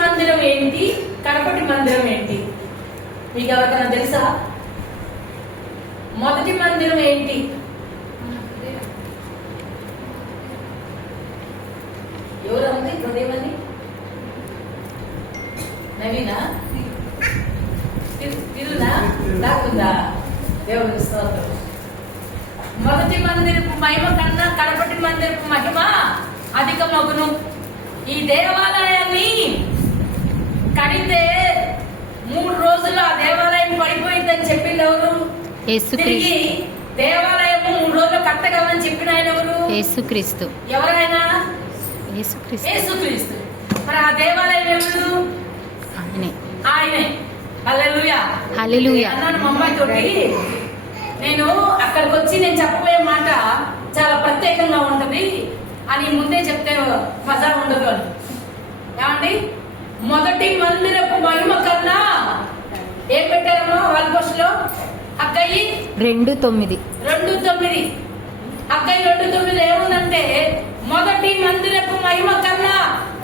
మందిరం ఏంటి, కడపటి మందిరం ఏంటి? మీకు ఎవరికైనా తెలుసా? మొదటి మందిరం ఏంటి? ఎవరు ఉంది? రెండేమని నవీనా తిరునా దాకుందా? దేవుడికి స్తోత్రం. మొదటి మందిరపు మహిమ కన్నా కడపటి మందిరపు మహిమ అధికమగును. ఈ దేవాలయాన్ని కడితే 3 రోజుల్లో ఆ దేవాలయం పడిపోయిందని చెప్పింది ఎవరు? తిరిగి దేవాలయము 3 రోజులు కట్టగలని చెప్పిన ఆయన ఎవరు? యేసుక్రీస్తు. ఎవరైనా? యేసుక్రీస్తు. మరి ఆ దేవాలయం ఎవరు? ఆయనే. హల్లెలూయా హల్లెలూయా అన్నాను మా అమ్మాయి తోటి. నేను అక్కడికి వచ్చి నేను చెప్పబోయే మాట చాలా ప్రత్యేకంగా ఉంటది అని ముందే చెప్తే మజా ఉండదు అని. ఏమండి, మొదటి మందిరపు మహిమ కన్నా ఏం పెట్టారమ్మా వాళ్ళ పోస్టులో? అక్కయ్యి 2:9 అక్కయ్య 2:9 ఏముందంటే మొదటి మందిరపు మహిమ కన్నా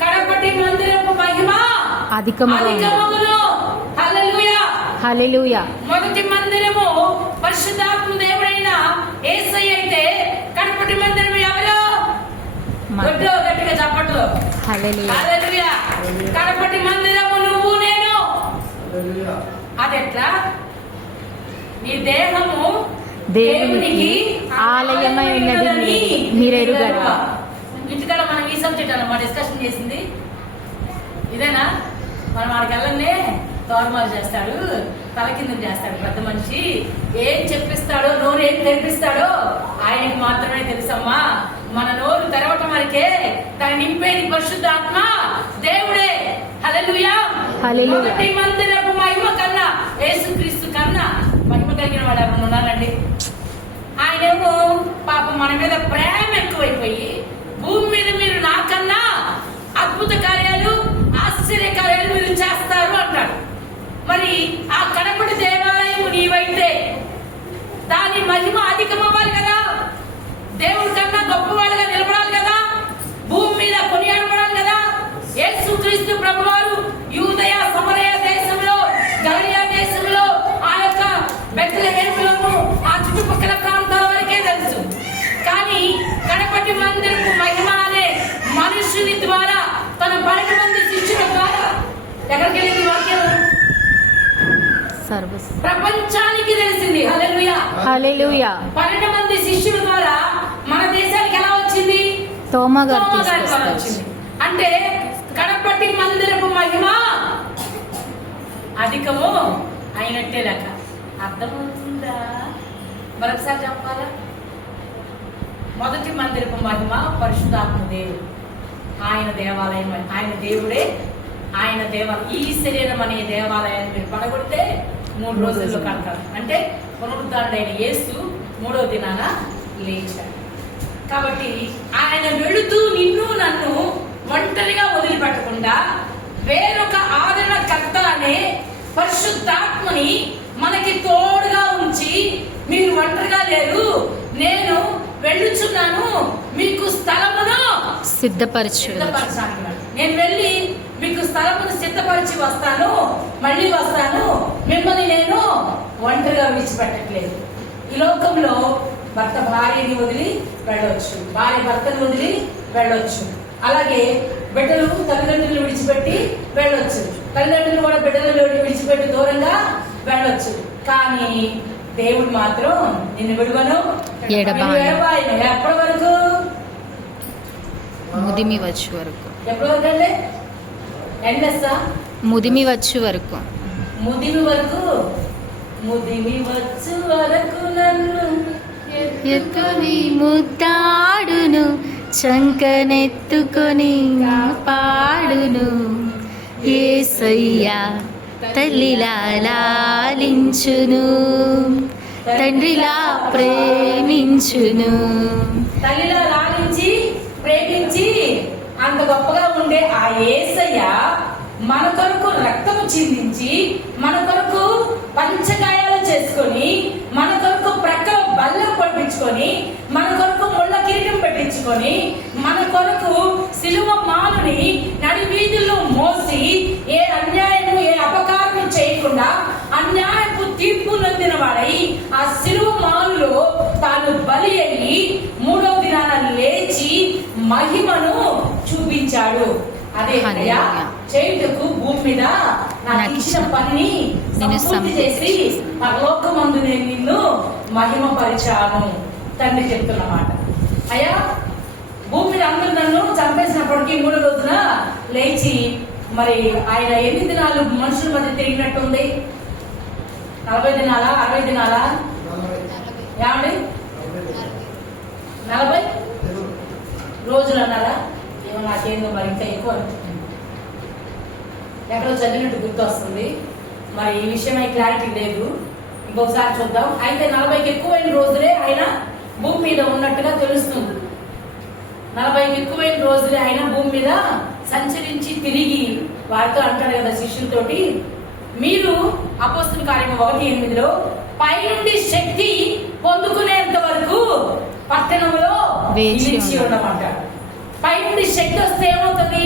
కడపటి మందిరపు మహిమ అధికమగును. హల్లెలూయా. మొదటి మందిరము పరిశుద్ధాత్మ దేవుడైన యేసయ్య అయితే కడపటి మందిరం ఎవరు? గట్టిగా చెప్పట్లు. హల్లెలూయా. కడపటి మందిరము నువ్వు నేను. అదెట్లా? నీ దేహము దేవునికి ఆలయమై ఉన్నది మీరెరుగరా. ఇంటికాడ మనం ఈ సబ్జెక్ట్ అన్నమాట డిస్కషన్ చేసింది ఇదేనా? మనం వాడికి వెళ్ళనే తోరమాలు చేస్తాడు, తల కింద చేస్తాడు పెద్ద మనిషి. ఏం చెప్పిస్తాడో, నోరు ఏం తెరిపిస్తాడో ఆయనకి మాత్రమే తెలుసమ్మా. మన నోరు తెరవటం వరకే, దాన్ని నింపేది పరిశుద్ధాత్మ దేవుడే. హల్లెలూయా. మొదటి మందిరపు మహిమ కన్నా యేసుక్రీస్తు కన్నా మహిమ కలిగిన వాడు ఎవరు ఉన్నారండి? ఆయనేమో పాపం మన మీద ప్రేమ ఎక్కువైపోయి భూమి మీద మీరు నాకన్నా అద్భుత కార్యాలు ఆశ్చర్య కార్యాలు మీరు చేస్తారు అంటాడు. మరి ఆ కడపటి దేవాలయం నీవైతే దాని మహిమ అధికమవ్వాలి కదా, దేవుడి కన్నా గొప్పవాళ్ళుగా నిలబడాలి కదా, భూమి మీద కొనియాడబడాలి కదా. యేసుక్రీస్తు ప్రభువారు యూదయ సమరయ దేశంలో, గలిలయ దేశంలో, ఆ యొక్క బెత్లెహేములోను ఆ చుట్టుపక్కల ప్రాంతాల వరకే తెలుసు. కానీ కడపటి మందిరపు మహిమ అనే మనుషుని ద్వారా తన 12 మంది శిష్యుల ద్వారా ఎక్కడికి వెళ్ళింది వాక్యం? ప్రపంచానికి తెలిసింది. హల్లెలూయా. 12 మంది శిష్యుల ద్వారా మన దేశానికి ఎలా వచ్చింది? తోమా గారు వచ్చింది. అంటే కడపటి మందిరపు మహిమ అధికము అయినట్టే లెక్క. అర్థమవుతుందా? మరొకసారి చెప్పాలా? మొదటి మందిరపు మహిమ పరిశుద్ధాత్మ దేవుడు, ఆయన దేవాలయం, ఆయన దేవుడే, ఆయన దేవాలయం. ఈ శరీరం అనే దేవాలయాన్ని మీరు పడగొడితే 3 రోజుల్లో కడతారు. అంటే పునరుద్ధరణైన యేసు 3వ దినాన లేచాడు. కాబట్టి ఆయన వెళుతూ నిన్ను నన్ను ఒంటరిగా వదిలిపెట్టకుండా వేరొక ఆదరణకర్త అనే పరిశుద్ధాత్మని మనకి తోడుగా ఉంచి, మీరు ఒంటరిగా లేరు, నేను వెళ్ళుచున్నాను, మీకు స్థలమును సిద్ధపరచాను. నేను వెళ్ళి మీకు స్థలమును సిద్ధపరిచి వస్తాను, మళ్ళీ వస్తాను, మిమ్మల్ని నేను ఒంటరిగా విడిచిపెట్టట్లేదు. ఈ లోకంలో భర్త భార్యని వదిలి వెళ్ళొచ్చు, భార్య భర్తను వదిలి వెళ్ళొచ్చు, అలాగే బిడ్డలు తల్లిదండ్రులు విడిచిపెట్టి వెళ్ళొచ్చు, తల్లిదండ్రులు కూడా బిడ్డలు విడిచిపెట్టి దూరంగా వెళ్ళొచ్చు. కానీ దేవుడు మాత్రం నిన్ను విడువను, ఎప్పటి వరకు? ముదిమి వచ్చు వరకు. ఎప్పటి వరకు అంటే ముదిమి వచ్చు వరకు. ముదిమి వచ్చు వరకు నన్ను ఎత్తుకొని ముద్దాడును, చంకనెత్తుకొని పాడును, యేసయ్యా తల్లిలా లాలించును, తండ్రిలా ప్రేమించును. తల్లిలా లాలించి ప్రేమించి అంత గొప్పగా ఉండే ఆ యేసయ్య మన కొరకు రక్తము చిందించి, మన కొరకు పంచగాయాలు చేసుకొని, మన కొరకు ప్రక్కల బల్లం పట్టించుకొని, మన కొరకు ముళ్ళ కిరీటం పెట్టించుకొని తగ్గించుకొని మన కొరకు సిలువ మానుని నడి వీధుల్లో మోసి ఏ అన్యాయము ఏ అపకారం చేయకుండా అన్యాయపు తీర్పు నొందిన వాడై ఆ సిలువ మానులో తాను బలి అయ్యి మూడవ దినాన లేచి మహిమను చూపించాడు. అదే చేయుటకు భూమి మీద నాకు ఇచ్చిన పనిని సంపూర్తి చేసి పరలోకమందు నేను నిన్ను మహిమపరిచాను తండ్రి చెప్తున్నమాట. అయ్యా, భూమి మీద అందరూ నన్ను చంపేసినప్పటికీ మూడో రోజున లేచి మరి ఆయన ఎన్ని దినాలు మనుషుల మధ్య తిరిగినట్టుంది? 40 దినాలా 60 దినాలా? ఏమండి 40 రోజులు అన్నారా? ఏమో నాకేందో మరి ఇంకా ఎక్కువ అనిపిస్తుంది. ఎక్కడో చదివినట్టు గుర్తు వస్తుంది. మరి ఈ విషయమై క్లారిటీ లేదు, ఇంకొకసారి చూద్దాం. అయితే 40కి ఎక్కువైన రోజులే ఆయన భూమి మీద ఉన్నట్టుగా తెలుస్తుంది. 40కి ఎక్కువైన రోజులే ఆయన భూమి మీద సంచరించి తిరిగి వారితో అంటాడు కదా శిష్యులతోటి, మీరు అపోస్తుల కార్యం 1:8 పైనుండి శక్తి పొందుకునేంత వరకు పట్టణంలో నిలిచి ఉండమంటాడు. పైనుండి శక్తి వస్తే ఏమవుతుంది?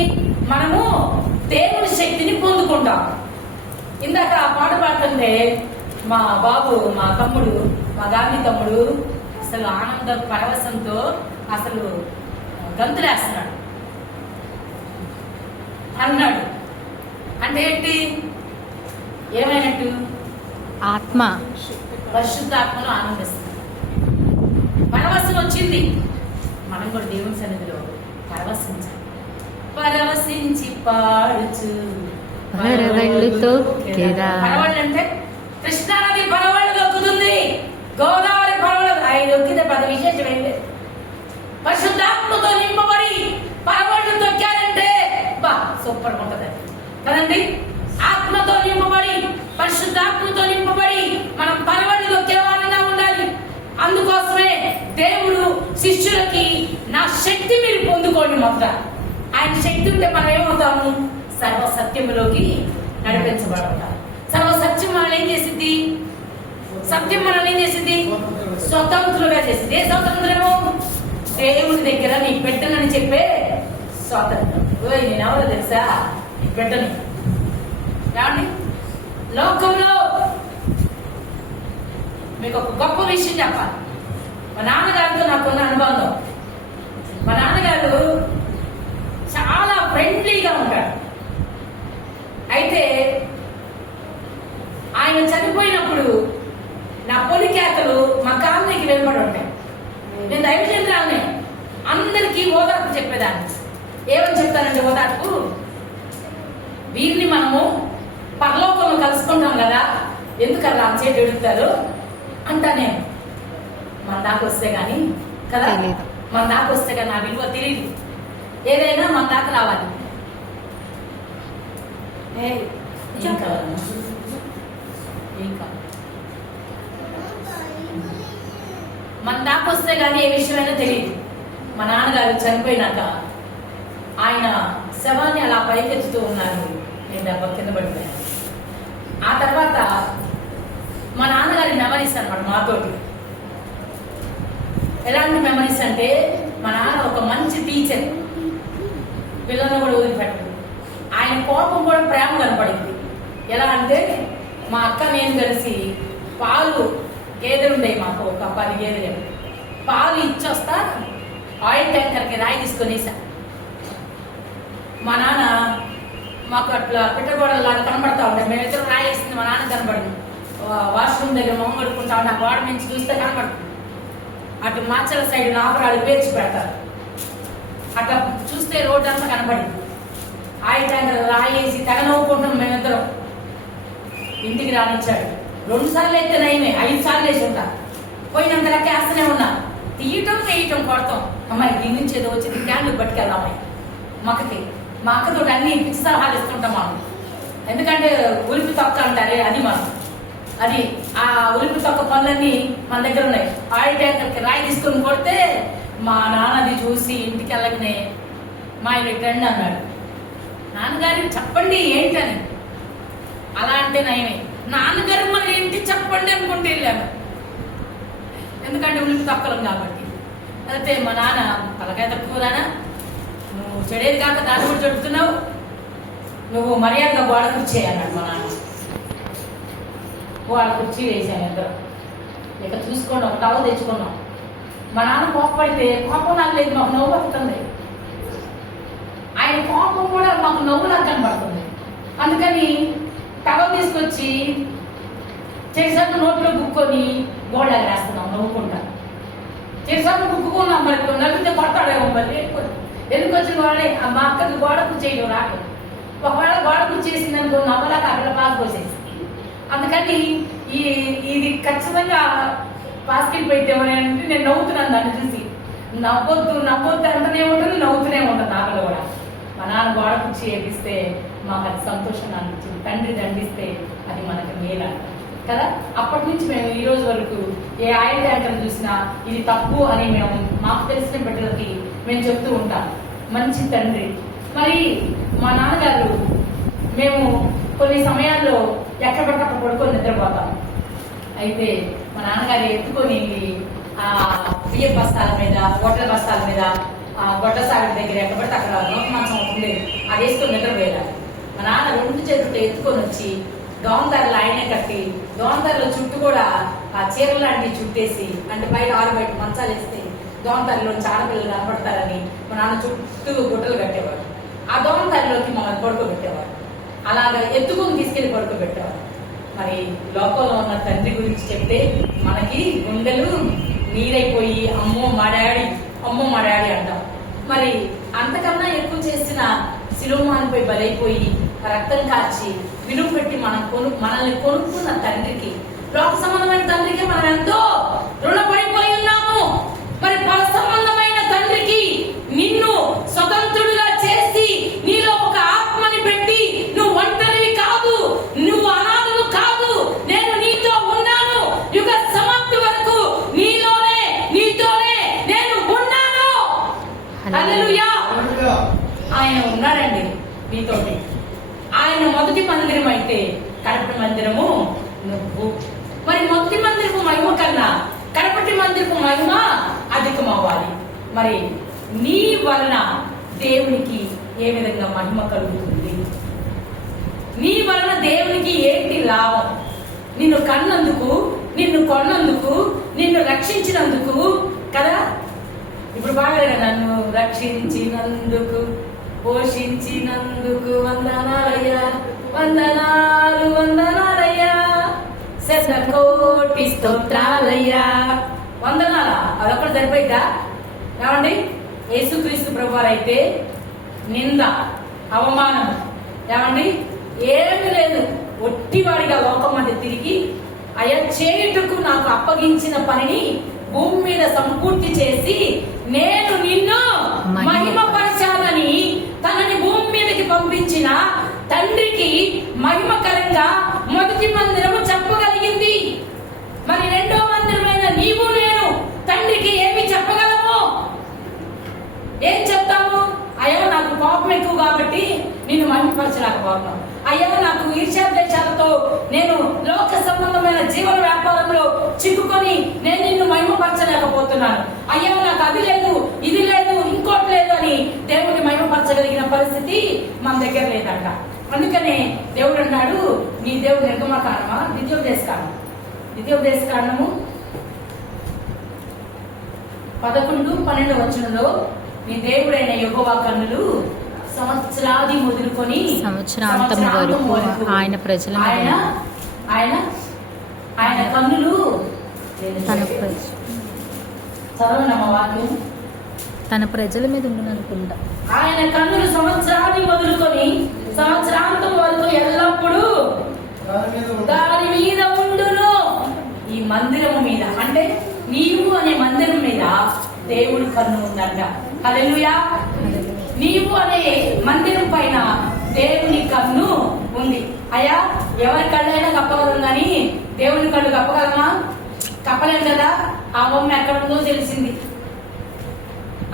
మనము దేవుని శక్తిని పొందుకుంటాం. ఇందాక ఆ పాట పాడుతుంటే మా బాబు, మా తమ్ముడు, మా గాంధీ తమ్ముడు అసలు ఆనంద పరవశంతో అసలు గంతులేస్తున్నాడు అన్నాడు. అంటే ఏంటి? ఏమైనట్టు? ఆత్మ, పరిశుద్ధ ఆత్మలో ఆనందిస్తుంది. పరవశం వచ్చింది. మనం కూడా దేవుని సన్నిధిలో పరవశించాలి. పరవశించి పాడుచు పరవళ్ళుతో పరవళ్ళు అంటే కృష్ణానది పరవళ్ళు దొక్కుతుంది, గోదావరి పరవళ్ళు ఆయన దొక్కితే 10 విశేషం ఏంటి? పరిశుద్ధాత్మతో నింపబడి పరవళ్ళు దొక్కారంటే బా సూపర్ ఉంటది కదండి. ఆత్మతో నింపబడి పరిశుద్ధాత్మతో నింపబడి మనం పరవళ్ళు దొక్కే వారంగా ఉండాలి. అందుకోసమే దేవుడు శిష్యులకి నా శక్తి మీరు పొందుకోండి మొదట. ఆయన శక్తి ఉంటే మనం ఏమవుతాము? సర్వసత్యములోకి నడిపించబడతాం. సర్వసత్యం మనల్ని ఏం చేసింది? సత్యం మనల్ని ఏం చేసింది? స్వతంత్రులుగా చేసింది. ఏ స్వతంత్రము? దేవుని దగ్గర నీ పెట్టనని చెప్పే స్వాతంత్రం. నేను ఎవరో తెలుసా? నీ పెట్టని ఏమండి? లోకంలో మీకు ఒక గొప్ప విషయం చెప్పాలి. మా నాన్నగారితో నాకున్న అనుబంధం. మా నాన్నగారు చాలా ఫ్రెండ్లీగా ఉంటాడు. అయితే ఆయన చనిపోయినప్పుడు నా పొలికేతలు మా కాలనీకి వెలువడి ఉంటాయి. నేను దైవచంద్రాన్ని అందరికీ ఓదార్పు చెప్పేదాన్ని. ఏమని చెప్తానండి ఓదార్పు? వీరిని మనము పరలోకంలో కలుసుకుంటాం కదా, ఎందుకలా చేతి ఎడుతారు అంటా నేను. మన దాకా వస్తే గాని కదా, మన దాకా వస్తే కానీ నా విలువ తెలియదు. ఏదైనా మన దాకా రావాలి. ఏం కావాలన్నా ఏం కావాలి, మన దాకా వస్తే కానీ ఏ విషయమైనా తెలియదు. మా నాన్నగారు చనిపోయినాక ఆయన శవాన్ని అలా పైకెత్తుతూ ఉన్నారు. నేను దెబ్బ కింద పడిపోయాను. ఆ తర్వాత మా నాన్నగారి మెమరీస్ అనమాట మాతోటి. ఎలాంటి మెమరీస్ అంటే, మా నాన్న ఒక మంచి టీచర్, పిల్లలను కూడా వదిలిపెట్టడు. ఆయన కోపం కూడా ప్రేమ కనపడింది. ఎలా అంటే, మా అక్క నేను కలిసి పాలు, గేదెలు ఉండేవి మాకు, ఒక 10 గేదెలు. పాలు ఇచ్చొస్తా ఆయిల్ ట్యాంకర్కి రాయి తీసుకొని వేసా. మా నాన్న మాకు అట్లా పిట్టగోడలాగా కనబడతా ఉంటాయి. మేమిద్దరు రాయి వేసింది మా నాన్న కనబడింది. వాష్రూమ్ దగ్గర మొహం కడుక్కుంటా ఉంటే ఆ గోడ నుంచి చూస్తే కనబడుతుంది. అటు మాచల సైడ్ నాపరాలు పేర్చి పెడతారు. అట్లా చూస్తే రోడ్డు అంతా కనబడింది. ఆయిల్ ట్యాంకర్ రాయేసి తెగ నవ్వుకుంటాం మేమిద్దరం. ఇంటికి రానిచ్చాడు. 2 సార్లు అయితే నయమే, 5 సార్లు వేసి ఉంటా. పోయినంత లెక్క వేస్తూనే ఉన్నా. తీయటం వేయటం కొడతాం. అమ్మాయి దీని నుంచి ఏదో వచ్చింది, క్యాండిల్ పట్టుకెళ్దాం మక్కకి. మా అక్కతో అన్ని పిచ్చి సలహాలు ఇస్తుంటాం మనం. ఎందుకంటే ఉలిపి తొక్క అంటారే, అది మనం. అది ఆ ఉలిపి తొక్క పనులన్నీ మన దగ్గర ఉన్నాయి. ఆయిల్ ట్యాంకర్కి రాయి తీసుకొని కొడితే మా నాన్నది చూసి ఇంటికి వెళ్ళకనే మా ఆయన రండి అన్నాడు. నాన్నగారికి చెప్పండి ఏంటని. అలా అంటే నయమే. నాన్నగారు మన ఏంటి చెప్పండి అనుకుంటే వెళ్ళాను. ఎందుకంటే ఉలిపి తొక్కలం కాబట్టి. అయితే మా నాన్న తలకాయ తక్కువ నాన్న, నువ్వు చెడేది కాక దాన్ని కూడా చెడుతున్నావు, నువ్వు మర్యాదగా గోడ కుర్చీ అన్నాడు మా నాన్న. గోడ కుర్చీ వేసాను ఇద్దరు. ఇక చూసుకోండి, ఒక టవల్ తెచ్చుకున్నాం. మా నాన్న కోపపడితే కోపం నాకు లేదు, మాకు నవ్వు వస్తుంది. ఆయన కోపం కూడా మాకు నవ్వులా కనబడుతుంది. అందుకని టవల్ తీసుకొచ్చి చేసాక నోట్లో బుక్కొని గోడగా వేస్తున్నాం నవ్వుకుంటా. చేసాక బుక్కుకున్నాం, మరి నవ్వితే కొడతాడేమో మళ్ళీ. ఎందుకు వచ్చిన వాళ్ళే మా అక్కకి గోడ కుర్చేయడం రాదు. ఒకవేళ గోడ కుర్చేసింది అనుకో నవ్వలాగా అక్కడ పాస్ పోసేసి. అందుకని ఇది ఖచ్చితంగా పాస్కెట్ పెట్టేమని అంటే నేను నవ్వుతున్నాను దాన్ని చూసి. నవ్వొద్దు అంటూనే ఉంటుంది, నవ్వుతూనే ఉంటుంది నాకలో కూడా. మా నాన్న గోడ కుర్చీ వేపిస్తే మాకు అది సంతోషంగా అనిపించింది. తండ్రి దండిస్తే అది మనకు మేలు కదా. అప్పటి నుంచి మేము ఈ రోజు వరకు ఏ ఆయిల్ ట్యాంకర్ చూసినా ఇది తప్పు అని మేము మాకు తెలిసిన బిడ్డలకి మేము చెప్తూ ఉంటాం. మంచి తండ్రి. మరి మా నాన్నగారు మేము కొన్ని సమయాల్లో ఎక్కడ పడితే అక్కడ పడుకొని నిద్రపోతాం. అయితే మా నాన్నగారు ఎత్తుకొని ఆ బియ్యం బస్తాల మీద, గొడ్డల బస్తాల మీద, గొడ్డ సాగర్ దగ్గర ఎక్కడ పడితే అక్కడ నొప్పి మంచం ఉండేది, అది వేసుకొని నిద్రపోయేదాన్ని. మా నాన్న 2 చేతులతో ఎత్తుకొని వచ్చి దోమదారులు ఆయనే కట్టి, దోమదారుల చుట్టూ కూడా ఆ చీరలు లాంటివి చుట్టేసి, అంటే బయట బయట మంచాలు వేస్తే దోమదారిలో ఆడపిల్లలు కనపడతారని మా నాన్న చుట్టూ గుట్టలు కట్టేవాడు. ఆ దోమదారిలోకి మమ్మల్ని పడుకోబెట్టేవాడు. అలాగా ఎత్తుకొని తీసుకెళ్లి పడుకోబెట్టేవాడు. మరి లోకంలో ఉన్న తండ్రి గురించి చెప్తే మనకి గుండెలు నీరైపోయి అమ్మో మా డాడీ అంటాం. మరి అంతకన్నా ఎక్కువ చేసిన శిలువమానిపై బలైపోయి రక్తం కాచి విలువ పెట్టి మనల్ని కొనుక్కున్న తండ్రికి, లోక సంబంధమైన తండ్రికి మనం ఎంతో రుణపడిపోయి ఉన్నాము. మరి పర సంబంధమైన తండ్రికి నిన్ను స్వతంత్రుడిగా చేసి నీలో ఒక ఆత్మని పెట్టి నువ్వు ఒంటరివి కాదు, నువ్వు అనాథము కాదు, నేను నీతో ఉన్నాను, యుగ సమాప్తి వరకు నీతోనే నేను ఉన్నాను. హల్లెలూయా. ఆయన ఉన్నాడండి నీతోటి. ఆయన మొదటి మందిరం అయితే కడపటి మందిరము నువ్వు. మరి మొదటి మందిరపు మహిమ కన్నా కడపటి మందిరపు మహిమ అధికమవ్వాలి. మరి నీ వలన దేవునికి ఏ విధంగా మహిమ కలుగుతుంది? నీ వలన దేవునికి ఏంటి లాభం? నిన్ను కన్నందుకు, నిన్ను కొన్నందుకు, నిన్ను రక్షించినందుకు కదా. ఇప్పుడు బాగా నన్ను రక్షించినందుకు, పోషించినందుకు వందనాలయ్యా, వందనాలయ్యా, శతకోటి స్తోత్రాలయ్యా. వందనాలా? అదొక్కటి సరిపోయిద్దా? ఏమండి, యేసుక్రీస్తు ప్రభువారు అయితే నింద, అవమానం ఏమండి ఏమీ లేదు, ఒట్టివాడిగా లోకం మధ్య తిరిగి అయ్యా చేయుటకు నాకు అప్పగించిన పనిని భూమి మీద సంపూర్తి చేసి నేను నిన్ను మహిమపరచాలని తనని భూమి మీదకి పంపించిన తండ్రికి మహిమకరంగా మొదటి మందిరము చెప్పగలిగింది. మరి రెండో మందిరమైన నీవు నేను తండ్రికి ఏమి చెప్పగలము? ఏం చెప్తాము? అయ్యో నాకు కోపం ఎక్కువ కాబట్టి నిన్ను మహిమపరచలేకపోతున్నాను, అయ్యో నాకు ఈర్ష్యాద్వేషాలతో నేను లోక సంబంధమైన జీవన వ్యాపారంలో చిక్కుకొని నేను నిన్ను మహిమపరచలేకపోతున్నాను, అయ్యో నాకు అది లేదు, ఇది లేదు, ఇంకోటి లేదు అని దేవుడిని మహిమపరచగలిగిన పరిస్థితి మన దగ్గర లేదంట. అందుకనే దేవుడు అన్నాడు, నీ దేవుడు నిర్గమకాండమా ద్వితీయోపదేశకాండము 11-12 వచనంలో నీ దేవుడైన యెహోవా కన్నులు సంవత్సరాది మొదలుకొని సంవత్సరాంతం వరకు ఆయన ప్రజల ఆయన కన్నులు తన ప్రజల మీద ఉండుననుకుంటా. ఆయన కన్నులు సంవత్సరాది మొదలుకొని సంవత్సరాంతం వరకు ఎల్లప్పుడూ దాని మీద ఉండును. ఈ మందిరము మీద అంటే నీవు అనే మందిరం మీద దేవుడి కన్ను ఉందంట. హల్లెలూయా. నీవు అనే మందిరం పైన దేవుని కన్ను ఉంది. అయ్యా ఎవరి కళ్ళైనా కప్పగలం కానీ దేవుని కళ్ళు కప్పగలమా? కప్పలేం కదా. ఆ బొమ్మ ఎక్కడుందో తెలిసింది,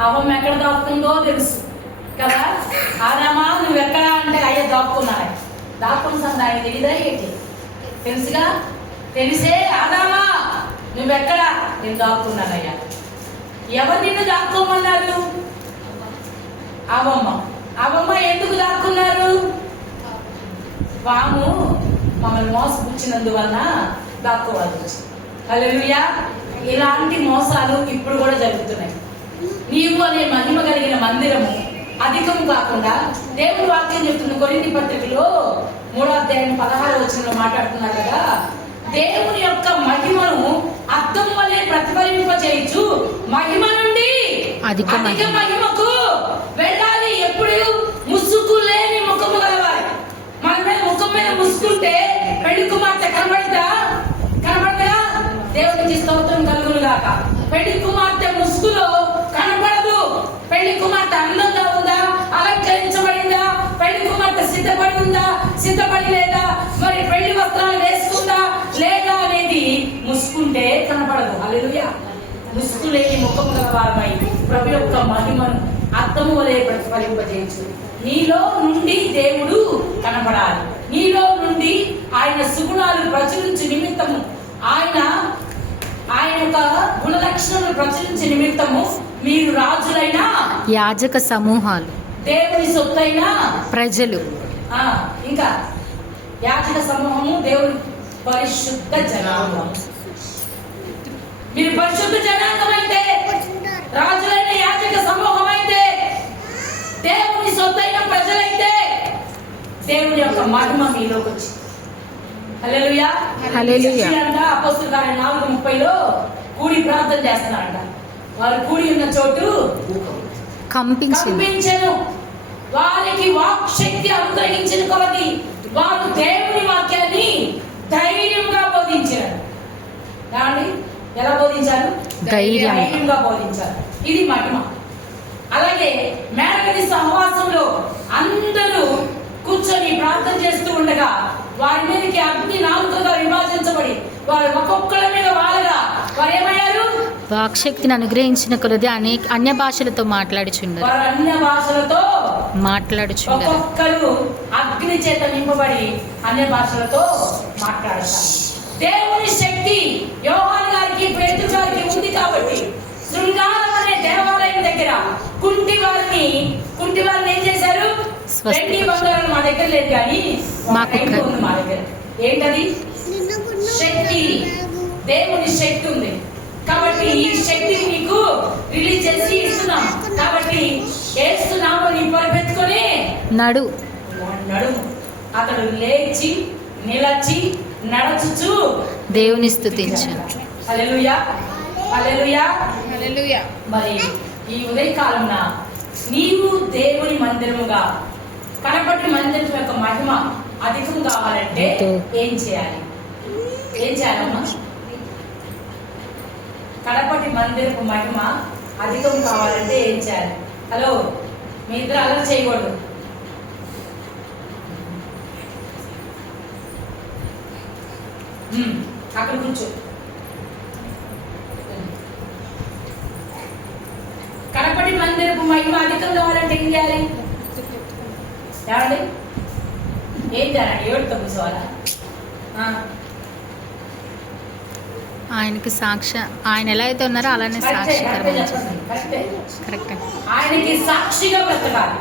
ఆ బొమ్మ ఎక్కడ దాక్కుందో తెలుసు కదా. ఆదామా నువ్వెక్కడా అంటే అయ్యా దాక్కున్నాడు, దాక్కున్న సందా ఆయన తెలియదా ఏంటి? తెలుసుగా, తెలిసే ఆదామా నువ్వెక్కడా? నేను దాక్కున్నానయ్యా. ఎవరు నిన్ను దాక్కోమన్నారు? అవమ్మ ఎందుకు దాక్కున్నారు? పాము మమ్మల్ని మోసపుచ్చినందువల్ల దాక్కోవాలి వచ్చింది. హల్లెలూయా. ఇలాంటి మోసాలు ఇప్పుడు కూడా జరుగుతున్నాయి. నీవు అనే మహిమ కలిగిన మందిరము అధికం కాకుండా దేవుని వాక్యం చెప్తున్న కొరింథీ పత్రికలో 3వ అధ్యాయం 16వ వచనంలో మాట్లాడుతున్నారు కదా, దేవుని యొక్క మహిమను అద్దం వలె ప్రతిఫలింపచేయచ్చు మహిమ నుండి అధిక మహిమకు వెళ్ళాలి. ఎప్పుడు ముసుగు లేని ముఖము గలవారు. మన మీద ముఖం మీద ముసుకుంటే పెళ్లి కుమార్తె కనబడదా? దేవునికి స్తోత్రం కలుగును గాక. పెళ్లి కుమార్తె ముసుగులో కనబడదు. పెళ్లి కుమార్తె అందంగా ఉందా? అలంకరించబడిందా? పెళ్లి కుమార్తె సిద్ధపడి ఉందా? సిద్ధపడి లేదా? మరి పెళ్లి వస్త్రాలు వేసుకుందా లేదా అనేది ముసుకుంటే కనబడదు. హల్లెలూయా. ముసుగు లేని ముఖం గల వారమై ప్రభు యొక్క మహిమను అద్దము వలె ప్రతిఫలింపజేయచ్చు. నీలో నుండి దేవుడు కనబడాలి. నీలో నుండి ఆయన సుగుణాలు ప్రచురించు నిమిత్తము, ఆయన యొక్క గుణ లక్షణాలను ప్రచురించే నిమిత్తము మీరు రాజులైన యాజక సమూహాలు, దేవుని సొత్తైన ప్రజలు, ఇంకా యాజక సమూహము, దేవుని పరిశుద్ధ జనాంగం. మీరు పరిశుద్ధ జనాంగం అయితే, రాజులైన యాజక సమూహం అయితే, దేవుని సొత్తైన ప్రజలైతే దేవుని యొక్క మహిమ మీలోకి వచ్చింది. హల్లెలూయా. అపోస్తలుల కార్యం 4:30లో కూడి ప్రార్థన చేస్తున్నారంట. వారు కూడి ఉన్న చోటు కంపించెను. వారికి వాక్ శక్తి అనుగ్రహించిన కొలది వారు దేవుని వాక్యాన్ని ధైర్యంగా బోధించారు. కాబట్టి ఎలా బోధించారు? ధైర్యంగా బోధించారు. ఇది మహిమ. అలాగే మేడగది సహవాసంలో అందరూ కూర్చొని ప్రార్థన చేస్తూ ఉండగా వారి మీదకి అగ్ని నాలుకగా విభజించబడి వారు ఒక్కొక్కరి మీద వాళ్ళగా వారు ఏమయ్యారు? వాక్శక్తిని అనుగ్రహించిన కొలది అన్య భాషలతో మాట్లాడుచుండరు. వారు అన్య భాషలతో మాట్లాడుచుండరు. ఒక్కొక్కరు అగ్ని చేత నింపబడి అన్య భాషలతో మాట్లాడతారు. దేవుని శక్తి యోహాను గారికి, పేతురు గారికి ఉంది కాబట్టి శృంగారం అనే దేవాలయం దగ్గర కుంటి వారిని ఏం చేశారు? వెండి బంగారం మా దగ్గర లేదు, కానీ మా దగ్గర ఏంటది? శక్తి. దేవుని శక్తి ఉంది కాబట్టి ఈ శక్తిని నీకు రిలీజ్ చేసి ఇస్తున్నాం. కాబట్టి ఏస్తున్నాము నీ పరిపెట్టుకొని నడు. అతడు లేచి నిలచి నడచుచు దేవుని స్తుతించాడు. హల్లెలూయా, హల్లెలూయా, హల్లెలూయా. మరి ఈ ఉదయకాలమున నీవు దేవుని మందిరముగా కనపడి మందిరం యొక్క మహిమ అధికం కావాలంటే ఏం చేయాలి? ఏం చేయాలమ్మా? కడపటి మందిరపు మహిమ అధికం కావాలంటే ఏం చేయాలి? హలో, మీ ఇద్దరు అలా చేయకూడదు. అక్కడ కూర్చో. కడపటి మందిరపు మహిమ అధికం కావాలంటే ఏం చేయాలి? ఏమండి ఏం చేయాలండి? ఏడుతో కూర్చోవాలా? ఆయనకి ఆయన ఎలా అయితే ఉన్నారో అలానే ఆయనకి సాక్షిగా బ్రతకాలి.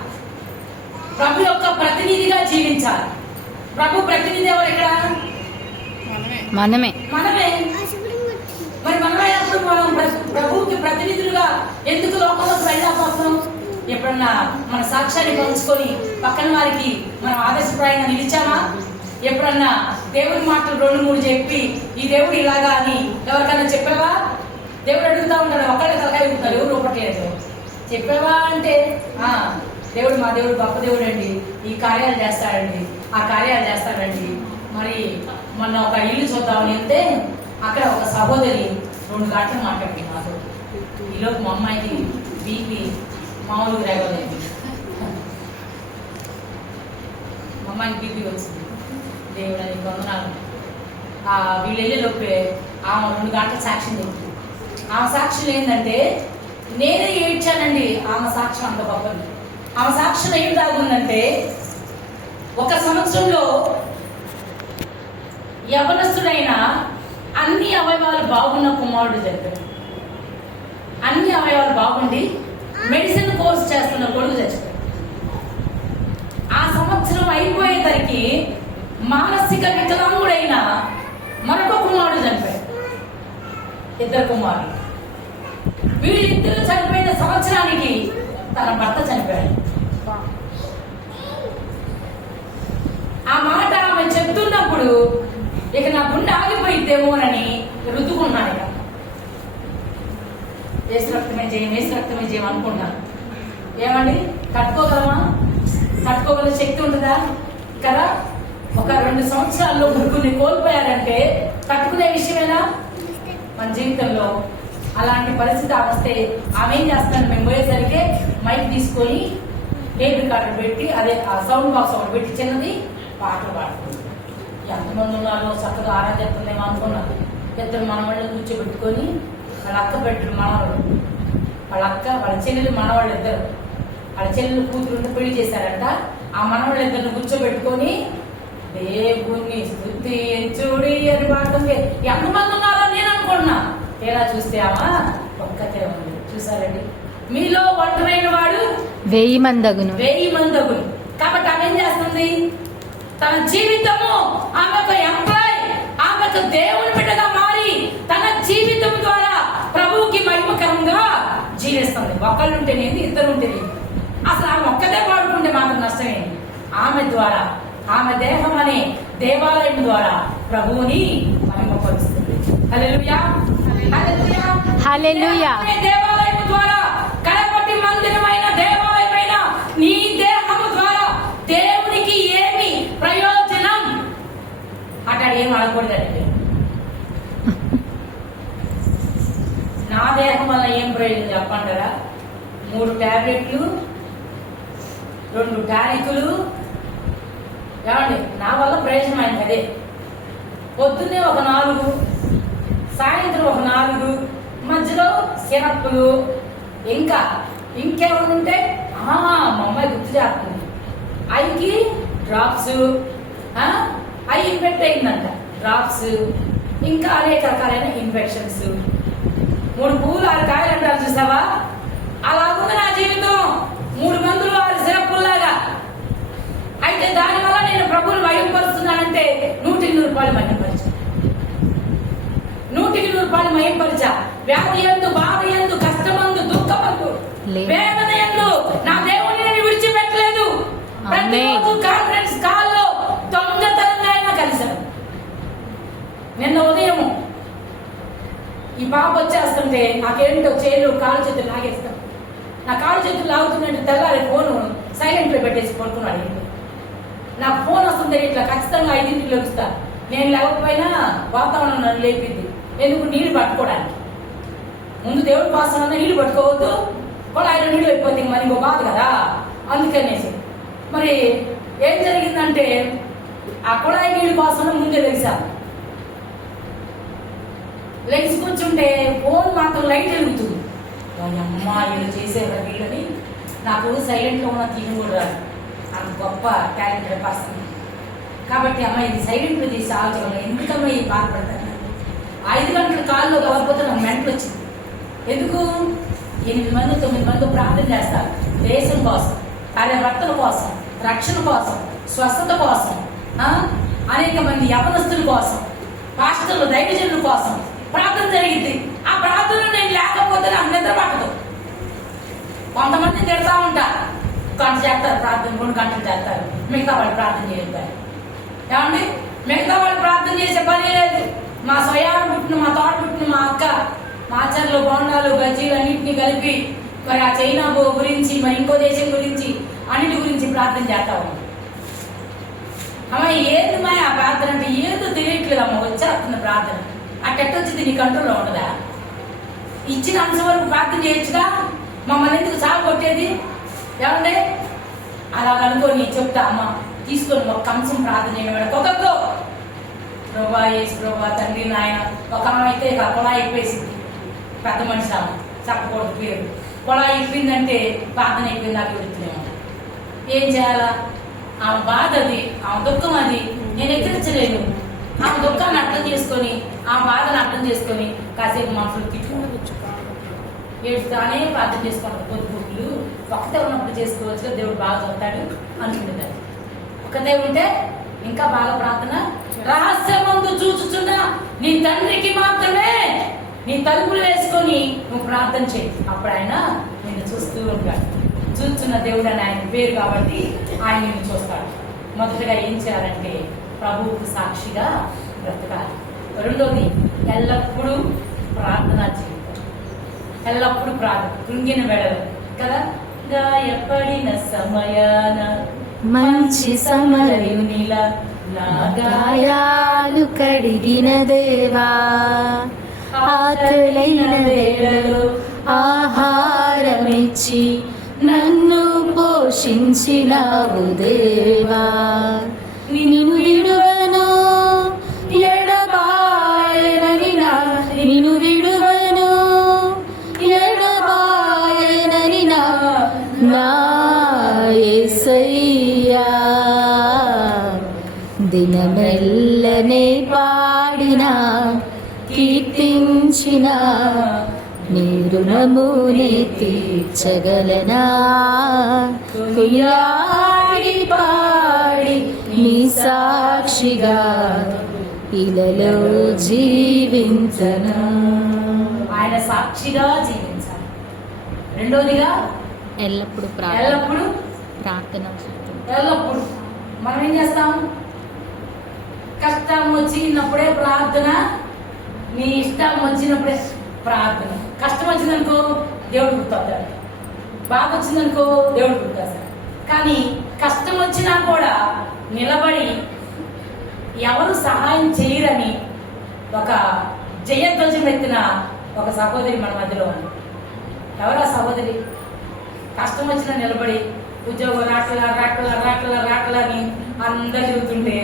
ప్రభు యొక్క ప్రతినిధిగా జీవించాలి. ప్రభు ప్రతినిధి ఎవరు? ఇక్కడ మనమే. మరి మనమే అప్పుడు మనం ప్రభువుకి ప్రతినిధులుగా ఎందుకు లోకంలోకి వెళ్ళకపోతున్నాం? ఎప్పుడన్నా మన సాక్ష్యాన్ని పంచుకొని పక్కన వారికి మనం ఆదర్శప్రాయంగా నిలిచామా? ఎప్పుడన్నా దేవుడి మాటలు 2-3 చెప్పి ఈ దేవుడు ఇలాగా అని ఎవరికన్నా చెప్పావా? దేవుడు అడుగుతా ఉంటాడు, ఒకళ్ళ తలకాయ ఉంటాడు, ఎవరు రూపట్లేదు. చెప్పావా అంటే దేవుడు మా దేవుడు గొప్ప దేవుడు అండి, ఈ కార్యాలు చేస్తాడండి, ఆ కార్యాలు చేస్తాడండి. మరి మొన్న ఒక ఇల్లు చూద్దామని వెళ్తే అక్కడ ఒక సహోదరి 2 గంటలు మాట్లాడింది నాతో. ఈలోపు మా అమ్మాయికి బీపీ మామూలుగా రేగలేదు. మా అమ్మాయికి బీపీ వచ్చింది. దేవుడు అని వందనాలు. వీళ్ళు వెళ్ళేలోపే ఆమె 2 గంటల సాక్ష్యం చెప్తుంది. ఆమె సాక్ష్యం ఏంటంటే, నేనే ఏడ్చానండి. ఆమె సాక్ష్యం అంత గొప్పది. ఆమె సాక్ష్యం ఏం దాగుందంటే, 1 సంవత్సరంలో యవనస్తుడైన అన్ని అవయవాలు బాగున్న కుమారుడు జరిపాడు. అన్ని అవయవాలు బాగుండి మెడిసిన్ కోర్స్ చేస్తున్న కొడుకు చచ్చిపోయాడు. ఆ సంవత్సరం అయిపోయేసరికి మానసిక వికలాంగుడైన మరొక కుమారుడు చనిపోయాడు. ఇద్దరు కుమారులు. వీళ్ళిద్దరు చనిపోయిన సంవత్సరానికి తన భర్త చనిపోయాడు. ఆ మాట ఆమె చెప్తున్నప్పుడు ఇక నా గుండె ఆగిపోయిద్దేమోనని రుద్దుకున్నాను. ఇక ఏసు రక్తమే చేయం అనుకుంటున్నాను. ఏమండి, తట్టుకోగలమా? తట్టుకోగల శక్తి ఉంటుందా కదా? ఒక 2 సంవత్సరాల్లో ముగ్గురిని కోల్పోయారంటే తట్టుకునే విషయమేనా? మన జీవితంలో అలాంటి పరిస్థితి వస్తే ఆమె ఏం చేస్తాను, మేము పోయేసరికి మైక్ తీసుకొని టేప్ రికార్డర్ పెట్టి అదే ఆ సౌండ్ బాక్స్ ఒకటి పెట్టి చిన్నది పాటలు పాడుతుంది. ఎంతమంది ఉన్నారో చక్కగా ఆరాధిస్తుందేమో అనుకున్నారు. ఇద్దరు మనవాళ్ళు కూర్చోబెట్టుకొని వాళ్ళ అక్క పెట్టిన మనవాళ్ళు, వాళ్ళ అక్క వాళ్ళ చెల్లెలు మనవాళ్ళు ఇద్దరు, వాళ్ళ చెల్లెలు కూతురుంటే పెళ్లి చేశారంట. ఆ మనవాళ్ళు ఇద్దరిని కూర్చోబెట్టుకొని దేవుణ్ణి స్తుతించుడి అని పాడుతుంది. ఎంతమంది ఉన్నారో నేను అనుకున్నా. ఎలా చూస్తే ఆమె ఒక్కతే ఉంది. చూసారండి, మీలో ఒంటరైన వాడు 1000 మందగును. కాబట్టి ఆమె ఏం చేస్తుంది? తన జీవితము ఆమెకు ఎంప్లాయ్, ఆమెకు దేవుని బిడ్డగా మారి తన జీవితం ద్వారా ప్రభువుకి మహిమకరంగా జీవిస్తుంది. ఒకళ్ళు ఉంటేనేది, ఇద్దరు ఉంటేనేది. అసలు ఆమె ఒక్కతే పాడుకుంటే మాత్రం నష్టమేంటి? ఆమె ద్వారా, ఆమె దేహం అనే దేవాలయం ద్వారా ప్రభువుని మహిమపరుస్తుంది. హల్లెలూయా, హల్లెలూయా, హల్లెలూయా. దేవాలయం ద్వారా, కడపటి మందిరమైన దేవాలయమైన నీ దేహము ద్వారా దేవునికి ఏమి ప్రయోజనం అటాడు ఏం అనకూడదండి. నా దేహం వల్ల ఏం ప్రయోజనం చెప్పంటారా? 3 టాబ్లెట్లు, 2 టానికులు. ఏమండి, నా వల్ల ప్రయోజనం అయింది అదే. పొద్దున్నే ఒక 4, సాయంత్రం ఒక 4, మధ్యలో సిరప్లు, ఇంకేమైనా ఉంటే మా అమ్మాయి గుర్తు చేస్తుంది. ఐకి డ్రాప్స్, ఐ ఇన్ఫెక్ట్ అయిందంట, డ్రాప్స్, ఇంకా అనేక రకాలైన ఇన్ఫెక్షన్స్. 3 పువ్వులు 6 కాయలు అంటారు చూసావా? అలా ఉంది నా జీవితం. 3 మందులు 6 సిరప్పుల్లాగా. అయితే దానివల్ల నేను ప్రభువుని మహిమపరుస్తున్నానంటే 100 రూపాయలు మహిమపరిచా. 100 రూపాయలు మహిమపరిచా. వ్యాధి యందు, బాధ యందు, కష్టమందు, దుఃఖమందు, వేదన యందు నా దేవుని నేను విడిచిపెట్టలేదు. ప్రతిరోజు కాన్ఫరెన్స్ కాల్లో దొంగతనంగా కలిశాను. నిన్న ఉదయం ఈ పాప వచ్చేస్తుంటే నాకేంటో చేతులు కాలు చేతులు లాగేస్తాను. నా కాలు చేతులు లాగుతున్నట్టు తెల్లారి ఫోను సైలెంట్ లో పెట్టేసి పడుకున్నాడు. నాకు ఫోన్ వస్తుంది ఇట్లా ఖచ్చితంగా 5ంటికి లెగుస్తా. నేను లేకపోయినా వాతావరణం నన్ను లేపింది. ఎందుకు? నీళ్లు పట్టుకోవడానికి. ముందు దేవుడి కోసం నీళ్లు పట్టుకోవద్దు, కొళాయిలో నీళ్ళు అయిపోతే మరి ఇంకో బాధ కదా. అందుకనేసి మరి ఏం జరిగిందంటే ఆ కొళాయి నీళ్ళు కోసం ముందే లెగిసాను. లెగిసి కూర్చుంటే ఫోన్ మాత్రం లైట్ వెలుగుతుంది. అమ్మా వీళ్ళు చేసేవారు వీళ్ళని. నాకు సైలెంట్లో ఉన్న తీరు కూడా రాదు. అంత గొప్ప టాలెంటెడ్ పర్సన్. కాబట్టి అమ్మాయి ఇది సైలెంట్లో తీసి ఆలోచన ఎందుకమ్మా ఈ బాధపడతాను. 5 గంటల కాల్లో కాకపోతే నాకు మెంటలు వచ్చింది. ఎందుకు? 8 మంది 9 మంది ప్రార్థన చేస్తారు దేశం కోసం, కార్యకర్తల కోసం, రక్షణ కోసం, స్వస్థత కోసం, అనేక మంది యవనస్తుల కోసం, పాస్టర్లు, దైవజనుల కోసం ప్రార్థన జరిగింది. ఆ ప్రార్థన నేను లేకపోతే నాకు నిద్ర పట్టదు. కొంతమంది తిడతా ఉంటారు, 1 గంట చేస్తారు ప్రార్థన, 2 గంటలు చేస్తారు, మిగతా వాళ్ళు ప్రార్థన చేస్తారు. ఏమండి, మిగతా వాళ్ళు ప్రార్థన చేసే పని లేదు. మా స్వయాన్ని పుట్టిన, మా తోట పుట్టిన మా అక్క మాచర్లు, బొండాలు, బజ్జీలు అన్నింటినీ కలిపి మరి ఆ చైనా గురించి, మరి ఇంకో దేశం గురించి, అన్నిటి గురించి ప్రార్థన చేస్తా ఉంది. అమ్మ ఏంది మా ఆ ప్రార్థన అంటే ఏదో తెలియట్లేదు అమ్మ, వచ్చేస్తుంది ప్రార్థన. అట్టొచ్చింది నీ కంట్రోల్లో ఉండదా? ఇచ్చిన అంశం వరకు ప్రార్థన చేయొచ్చుగా. మమ్మల్ని ఎందుకు సాగు కొట్టేది? ఏమంటే అలా అనుకోని చెప్తా అమ్మ తీసుకొని ఒక అంశం ప్రార్థన చేయడం ఒక్కొక్కో ప్రభా, యేసు ప్రభా, తండ్రి నాయన. ఒక అమ్మ అయితే కొళాయి ఇప్పేసింది, పెద్ద మనిషి ఆమె, చెప్పకూడదు పేరు. కొళాయి ఇప్పిందంటే ప్రార్థన అయిపోయింది. నాకు వెళుతున్నాము. ఏం చేయాలా? ఆమె బాధ అది, ఆమె దుఃఖం అది. నేను ఎదిరించలేను. ఆమె దుఃఖాన్ని అర్థం చేసుకొని, ఆ బాధను అర్థం చేసుకొని కాసేపు మనసులో తిట్టుకోవచ్చు. ఏడుతానే ప్రార్థన చేసుకుంటారు. పొద్దుపుట్లు ఒక్కతే ఉన్నప్పుడు చేసుకోవచ్చు, దేవుడు బాగా చదువుతాడు అనుకుంటారు. ఒక్కతే ఉంటే ఇంకా బాగా ప్రార్థన. రహస్యమందు చూచుచున్న నీ తండ్రికి మాత్రమే నీ తలుపులు వేసుకొని నువ్వు ప్రార్థన చేయి, అప్పుడు ఆయన నిన్ను చూస్తూ ఉంటాడు. చూస్తున్న దేవుడు అని ఆయన పేరు కాబట్టి ఆయన నిన్ను చూస్తాడు. మొదటగా ఏం చేయాలంటే ప్రభువుకు సాక్షిగా బ్రతకాలి. రెండోది ఎల్లప్పుడూ ప్రార్థన జీవితం, ఎల్లప్పుడూ ప్రార్థన. కృంగిన వేళలు కదా, గాయపడిన సమయాన మంచి సమరయునిలా నా గాయాలు కడిగిన దేవా, ఆకలైన వేళలో ఆహారమిచ్చి నన్ను పోషించినావు దేవా, నిన్ను విడువను ఎడబాయనని నిన్ను విడువను ఎడబాయనని నా యేసయ్యా, దినమెల్లనే పాడినా కీర్తించిన నీ రుణమునే తీర్చగలనా, కొనియాడి పాడి నీ సాక్షిగా ఇలలో జీవించనా. ఆయన సాక్షిగా జీవించాలి. రెండోదిగా ఎల్లప్పుడు ఎల్లప్పుడూ ప్రార్థన. ఎల్లప్పుడు మనం ఏం చేస్తాం? కష్టం వచ్చినప్పుడే ప్రార్థన, నీ ఇష్టం వచ్చినప్పుడే ప్రార్థన. కష్టం వచ్చిందనుకో దేవుడు గుర్తవుతాడు, బాధ వచ్చిందనుకో దేవుడు గుర్తొస్తాడు. కానీ కష్టం వచ్చినా కూడా నిలబడి ఎవరు సహాయం చేయరని ఒక జయధ్వజం ఎత్తిన ఒక సహోదరి మన మధ్యలో ఉంది. ఎవరా సహోదరి? కష్టం వచ్చినా నిలబడి ఉద్యోగం రాట్లని అందరు చెబుతుంటే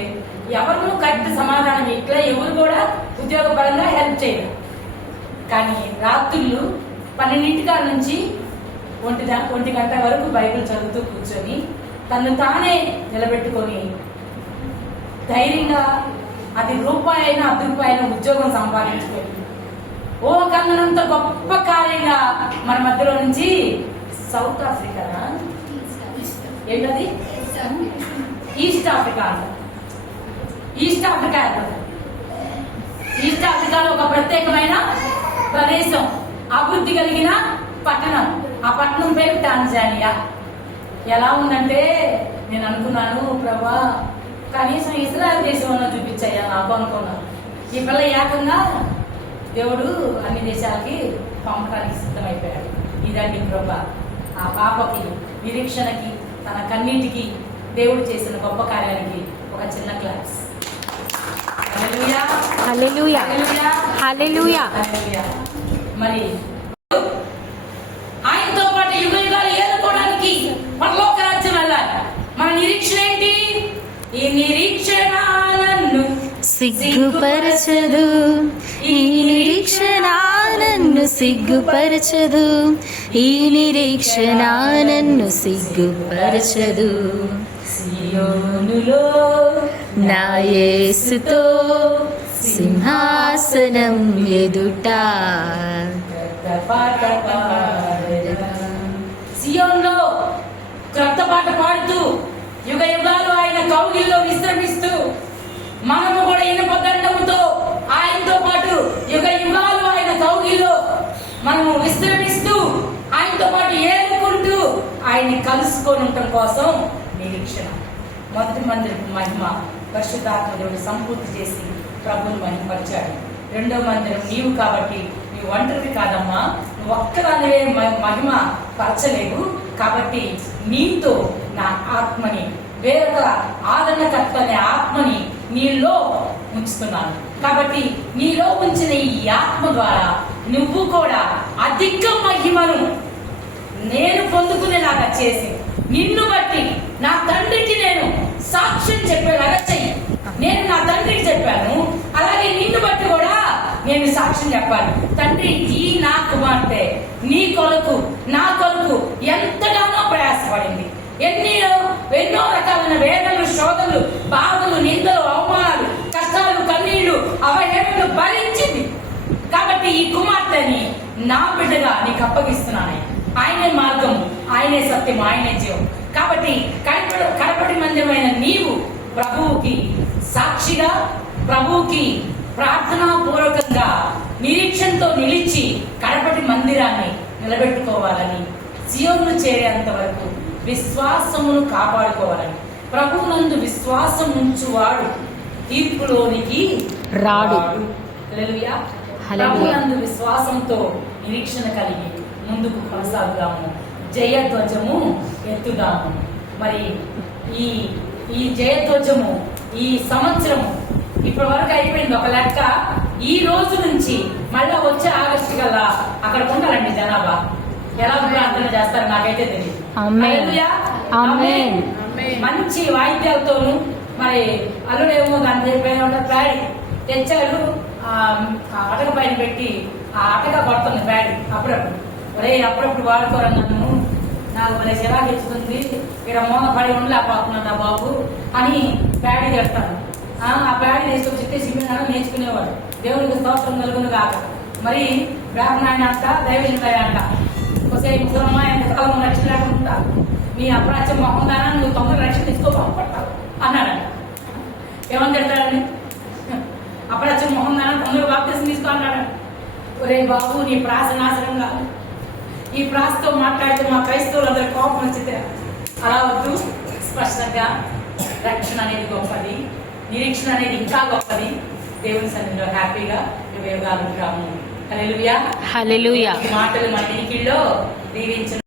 ఎవరు కరెక్ట్ సమాధానం ఇట్లా ఎవరు కూడా ఉద్యోగపరంగా హెల్ప్ చేయరు. కానీ రాత్రులు 12 నుంచి 1 గంట వరకు బైబిల్ చదువుతూ కూర్చొని తను తానే నిలబెట్టుకొని ధైర్యంగా అది రూపాయి అయినా 10 రూపాయల ఉద్యోగం సంపాదించుకొని ఓ కన్నంత గొప్ప కార్యంగా మన మధ్యలో నుంచి సౌత్ ఆఫ్రికా ఏంటది ఈస్ట్ ఆఫ్రికా అంట. ఈస్ట్ ఆఫ్రికాలో ఒక ప్రత్యేకమైన ప్రదేశం, అభివృద్ధి కలిగిన పట్టణం. ఆ పట్టణం పేరు టాంజానియా. ఎలా ఉందంటే నేను అనుకున్నాను, ప్రభా కనీసం ఇజ్రాయెల్ దేశంలో చూపించాయా నాకు అనుకున్నాను. ఈ పిల్ల ఏకంగా దేవుడు అన్ని దేశాలకి పంపడానికి సిద్ధమైపోయాడు. ఇదండి ప్రభా ఆ పాపకి, నిరీక్షణకి, తన కన్నీటికి దేవుడు చేసిన గొప్ప కార్యానికి ఒక చిన్న క్లాస్. హల్లెలూయా, హల్లెలూయా, హల్లెలూయా. మరి ఆయనతో పాటు యుగ యుగాలు ఏలుకోవడానికి పరలోక రాజ్యం వెళ్ళాలి. మన నిరీక్షణ ఏంటి? ఈ నిరీక్షణ నన్ను సిగ్గుపరచదు, ఈ నిరీక్షణ నన్ను సిగ్గుపరచదు, ఈ నిరీక్షణ నన్ను సిగ్గుపరచదు. సియోనులో నా యేసుతో సింహాసనం ఎదుట పాట పాడెదా. సియోనులో క్రొత్త పాట పాడుతూ యుగ యుగాలు ఆయన కౌగిల్లో విశ్రమిస్తూ మనము కూడా ఇనుప దండముతో ఆయనతో పాటు యుగ యుగాలు ఆయన కౌగిల్లో మనము విశ్రమిస్తూ ఆయనతో పాటు ఏలుకుంటూ ఆయన్ని కలుసుకొని ఉండటం కోసం నిరీక్షణ. మొదటి మందిరపు మహిమ పరిశుద్ధాత్మ దేవుడు సంపూర్తి చేసి ప్రభువుని మహిమపరిచాడు. రెండో మందిరం నీవు కాబట్టి నీవు ఒంటరివి కాదమ్మా, నువ్వు ఒక్కదానివే మహిమ పరచలేవు. కాబట్టి నీతో నా ఆత్మని, వేరొక ఆదరణకర్త అనే ఆత్మని నీలో ఉంచుతున్నాను. కాబట్టి నీలో ఉంచిన ఈ ఆత్మ ద్వారా నువ్వు కూడా అధిక మహిమను నేను పొందుకునేలాగా చేసి నిన్ను బట్టి నా తండ్రికి నేను సాక్ష్యం చెప్పేలాగా చెయ్యి. నేను నా తండ్రికి చెప్పాను, అలాగే నిన్ను బట్టి కూడా నేను సాక్ష్యం చెప్పాలి. తండ్రి, ఈ నా కుమార్తె నీ కొరకు నా కొరకు ఎంతగానో ప్రయాసపడింది. ఎన్నో రకాలైన వేదనలు, శోధనలు, బాధలు, నిందలు, అవమానాలు, కష్టాలు, కన్నీళ్లు, అవహేళనలు భరించింది. కాబట్టి ఈ కుమార్తెని నా బిడ్డ కాపరిగా నీకు అప్పగిస్తున్నాను. ఆయనే మార్గం, ఆయనే సత్యం, ఆయనే జీవం. కాబట్టి కడపటి మందిరమైన నీవు ప్రభువుకి సాక్షిగా, ప్రభువుకి ప్రార్థనాపూర్వకంగా నిరీక్షణతో నిలిచి కడపటి మందిరాన్ని నిలబెట్టుకోవాలని, సియోను చేరేంత వరకు విశ్వాసమును కాపాడుకోవాలని. ప్రభువునందు విశ్వాసం ఉంచువాడు తీర్పులోనికి రాడు. హల్లెలూయా. హల్లెలూయా. ప్రభువునందు విశ్వాసంతో నిరీక్షణ కలిగి ముందుకు కొనసాగుదాము, జయధ్వజము ఎత్తుదాము. మరి ఈ జయధ్వజము ఈ సంవత్సరము ఇప్పటి వరకు అయిపోయింది ఒక లెక్క. ఈ రోజు నుంచి మళ్ళా వచ్చే ఆగస్టు కల్లా అక్కడ ఉండాలండి జనాభా. ఎలా ప్రార్థన చేస్తారు నాకైతే తెలియదు. హల్లెలూయా. ఆమేన్. మంచి వాయిద్యాలతోనూ, మరి అల్లుడేమో దాని పైన ప్యాడ్ తెచ్చారు, ఆ అటక పైన పెట్టి ఆ అటక పడుతుంది ప్యాడ్. అప్పుడప్పుడు వాడుకోరా నన్ను, నాకు మరి చిరాకు ఇస్తుంది, ఇక్కడ మోన పడి ఉండలేకపోతున్నాను బాబు అని ప్యాడ్ చేస్తాను. ఆ ప్యాడ్ తీసుకొచ్చి చెప్పేసి నేర్చుకునేవాడు. దేవునికి స్తోత్రం కలుగును కాక. మరి బ్రాహ్మణ అంట, దైవజనుడు అంట, ఒకసారి ముసలమ్మ ఎంతకాలం రక్షణ లేకుండా నీ అప్రాచ్యం మొహందానా నువ్వు 9 రక్షణ తీసుకోబడతావు అన్నాడంట. ఏమని తిడతాడండి? అప్రాచ్యం మొహందానా 9 బాప్తిసం తీసుకో అన్నాడు. ఒరే బాబు, నీ ప్రాస నాశనం కాదు. ఈ ప్రాసతో మాట్లాడితే మా క్రైస్తవులు అందరి కోపం వచ్చితే అలా వద్దు. స్పష్టంగా రక్షణ అనేది గొప్పది, నిరీక్షణ అనేది ఇంకా గొప్పది. దేవుని సన్నిధిలో హ్యాపీగా యుగాలు ఉంటాము. హల్లెలూయా. హల్లెలూయా. ఈ మాటలు మన ఇంటిలో దీవించిన